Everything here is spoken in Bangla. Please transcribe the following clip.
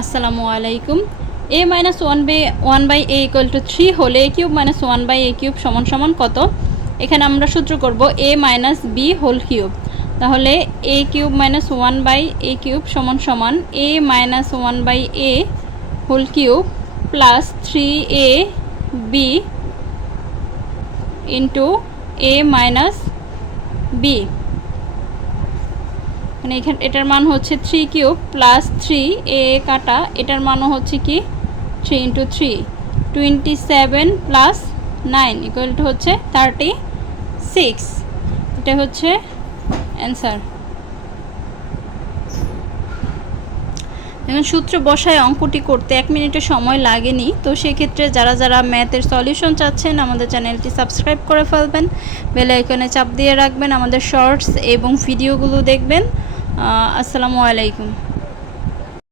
আসসালামু আলাইকুম। a minus one by A equal to 3 হলে a cube minus one by A cube সমান সমান কত? এখানে আমরা সূত্র করব a minus B whole cube. তাহলে a cube minus one by A cube সমান সমান a minus one by A whole cube plus 3a B into a minus B. মানে এখানে এটার মান হচ্ছে 3 কিউব প্লাস 3 এ কাটা, এটার মানও হচ্ছে কি 3 ইন্টু 3 27 প্লাস 9 ইকুয়াল টু হচ্ছে 36। এটা হচ্ছে অ্যান্সার। এখন সূত্র বসায় অঙ্কটি করতে 1 মিনিটও সময় লাগেনি। তো সেক্ষেত্রে যারা যারা ম্যাথের সলিউশন চাচ্ছেন আমাদের চ্যানেলটি সাবস্ক্রাইব করে ফেলবেন, বেল আইকনে চাপ দিয়ে রাখবেন, আমাদের শর্টস এবং ভিডিওগুলো দেখবেন। আসসালামু আলাইকুম।